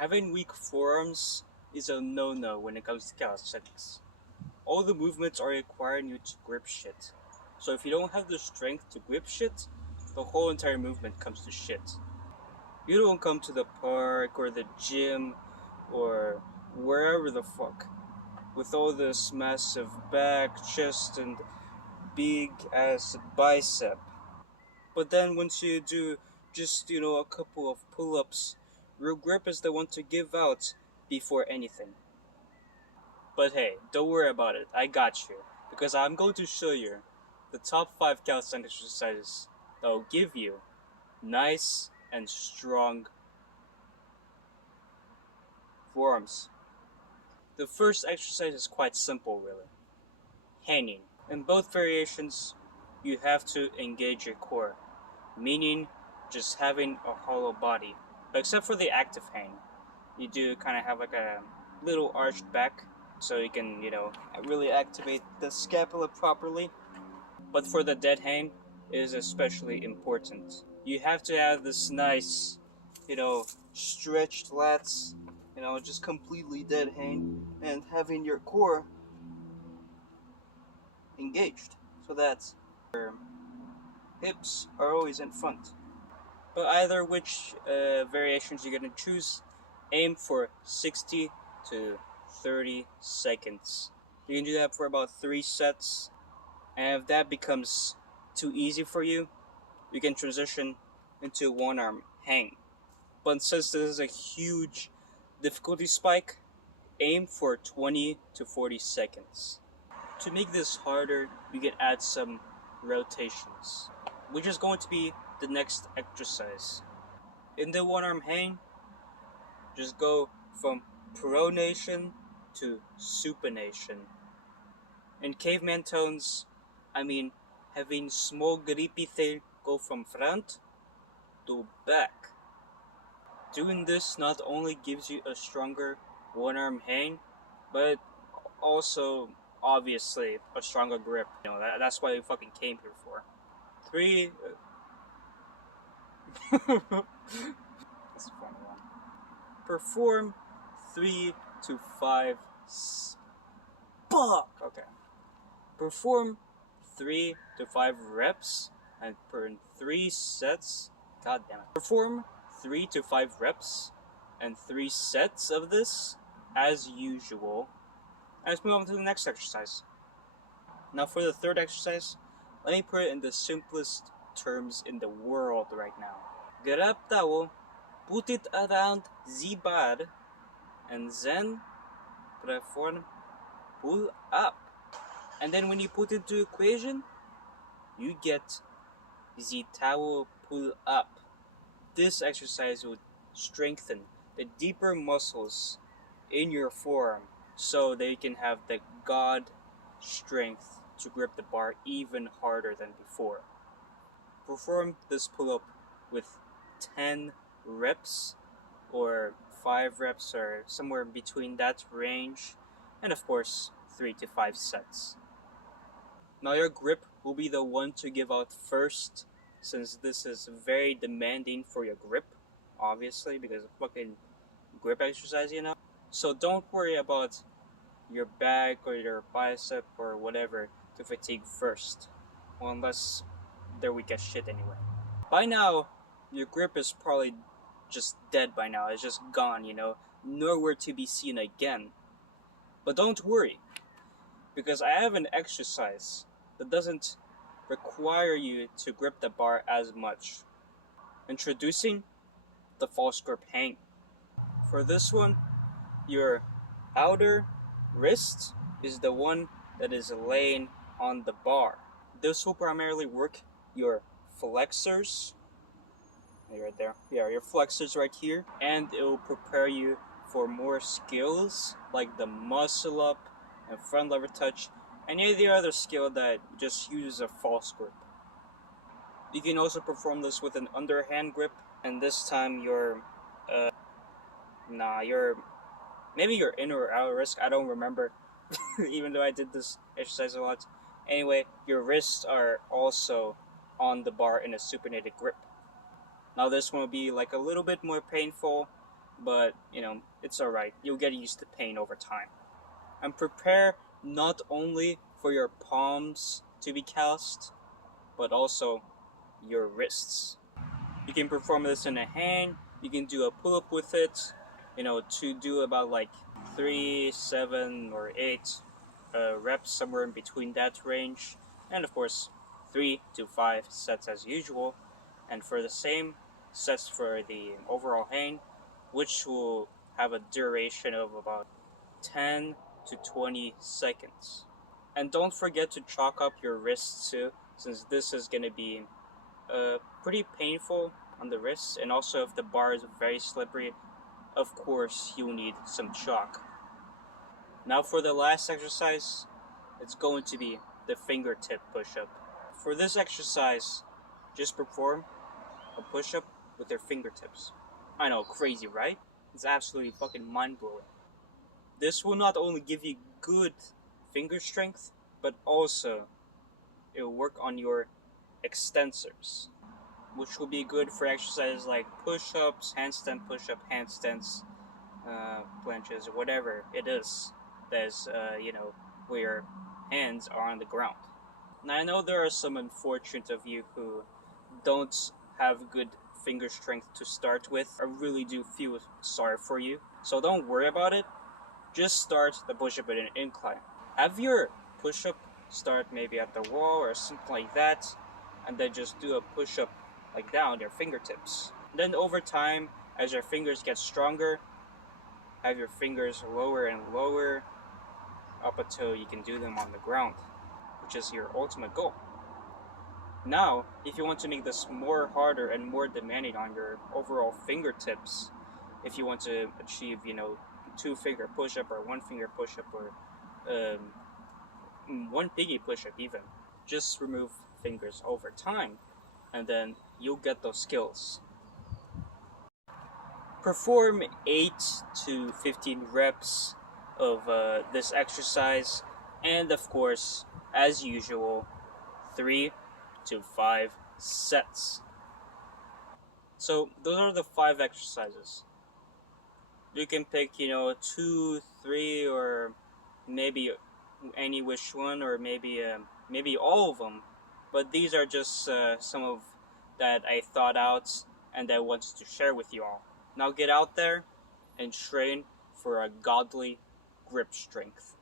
Having weak forearms is a no-no when it comes to calisthenics. All the movements are requiring you to grip shit. So if you don't have the strength to grip shit, the whole entire movement comes to shit. You don't come to the park or the gym or wherever the fuck with all this massive back, chest, and big ass bicep. But then once you do just, a couple of pull-ups, your grip is the one to give out before anything. But hey, don't worry about it, I got you, because I'm going to show you the top 5 calisthenics exercises that will give you nice and strong forearms. The first exercise is quite simple, really. Hanging. In both variations, you have to engage your core, meaning just having a hollow body. But except for the active hang, you do kind of have like a little arched back, so you can, really activate the scapula properly. But for the dead hang, it is especially important. You have to have this nice, stretched lats, just completely dead hang, and having your core engaged, so that your hips are always in front. But either which variations you're going to choose, aim for 60 to 30 seconds. You can do that for about 3 sets, and if that becomes too easy for you, you can transition into one arm hang. But since this is a huge difficulty spike, aim for 20 to 40 seconds. To make this harder, you can add some rotations, which is going to be the next exercise. In the one arm hang, just go from pronation to supination. In caveman tones, having small grippy thing go from front to back. Doing this not only gives you a stronger one arm hang, but also obviously a stronger grip. That's what you fucking came here for. 3 That's a funny one. Perform 3 to 5 Okay. Perform 3 to 5 reps and burn 3 sets. God damn it. Perform 3 to 5 reps and 3 sets of this as usual. And let's move on to the next exercise. Now for the third exercise, let me put it in the simplest terms in the world right now. Grab towel, put it around the bar, and then perform pull up. And then when you put it to equation, you get the towel pull up. This exercise would strengthen the deeper muscles in your forearm so that you can have the God strength to grip the bar even harder than before. Perform this pull-up with 10 reps or 5 reps or somewhere between that range, and of course 3 to 5 sets. Now your grip will be the one to give out first, since this is very demanding for your grip, obviously, because of fucking grip exercise, So don't worry about your back or your bicep or whatever to fatigue first. Well, unless they're weak as shit anyway. By now, your grip is probably just dead by now. It's just gone, nowhere to be seen again. But don't worry, because I have an exercise that doesn't require you to grip the bar as much. Introducing the false grip hang. For this one, your outer wrist is the one that is laying on the bar. This will primarily work your flexors. Right there. Yeah, your flexors right here. And it will prepare you for more skills like the muscle up and front lever touch, and any other skill that just uses a false grip. You can also perform this with an underhand grip, and this time maybe your inner or outer wrist, I don't remember, even though I did this exercise a lot. Anyway, your wrists are also on the bar in a supinated grip. Now this one will be like a little bit more painful but you know, it's alright. You'll get used to pain over time. And prepare not only for your palms to be calloused, but also your wrists. You can perform this in a hand, you can do a pull-up with it, you know, to do about like 3, 7, or 8 reps, somewhere in between that range, and of course 3 to 5 sets as usual. And for the same sets for the overall hand, which will have a duration of about 10 to 20 seconds. And don't forget to chalk up your wrists too, since this is going to be pretty painful on the wrists, and also if the bar is very slippery, of course you'll need some chalk. Now for the last exercise, it's going to be the fingertip push-up. For this exercise, just perform a push-up with your fingertips. I know, crazy, right? It's absolutely fucking mind-blowing. This will not only give you good finger strength, but also it will work on your extensors, which will be good for exercises like push-ups, handstand push-up, handstands, planches, or whatever it is that is, where your hands are on the ground. Now I know there are some unfortunate of you who don't have good finger strength to start with. I really do feel sorry for you. So don't worry about it. Just start the push-up at an incline. Have your push-up start maybe at the wall or something like that, and then just do a push-up like that on your fingertips. Then over time, as your fingers get stronger, have your fingers lower and lower up until you can do them on the ground, which is your ultimate goal. Now, if you want to make this more harder and more demanding on your overall fingertips, if you want to achieve, 2-finger push-up or 1-finger push-up or 1 piggy push-up even, just remove fingers over time, and then you'll get those skills. Perform 8 to 15 reps of this exercise, and of course, as usual, 3 to 5 sets. So those are the 5 exercises. You can pick, 2, 3, or maybe any which one, or maybe all of them. But these are just some of that I thought out and I wanted to share with you all. Now get out there and train for a godly grip strength.